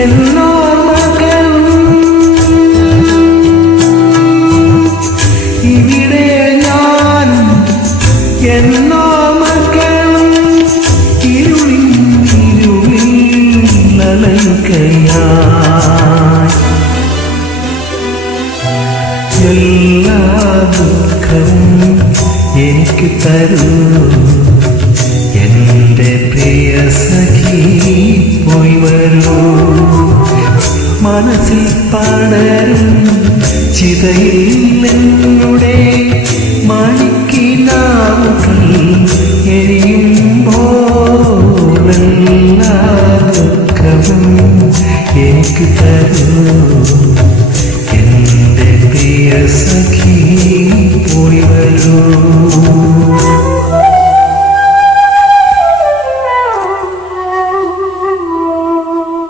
എന്നോർമകളും ഇവിടെ ഞാൻ എന്നോർമകളും ഇരുളിൽ നനയുകയായി എല്ലാ ദുഃഖവും എനിക്ക് തരൂ എൻ്റെ പ്രിയ സഖി പോയി വരൂ മനസ്സിൽ പടരും ചിതയിൽ എന്നുടെ മണിക്കിനാവുകൾ എരിയുമ്പോൾ എല്ലാ ദുഃഖവും എനിക്ക് തരൂ എൻ്റെ പ്രിയ സഖി പോയി വരൂ.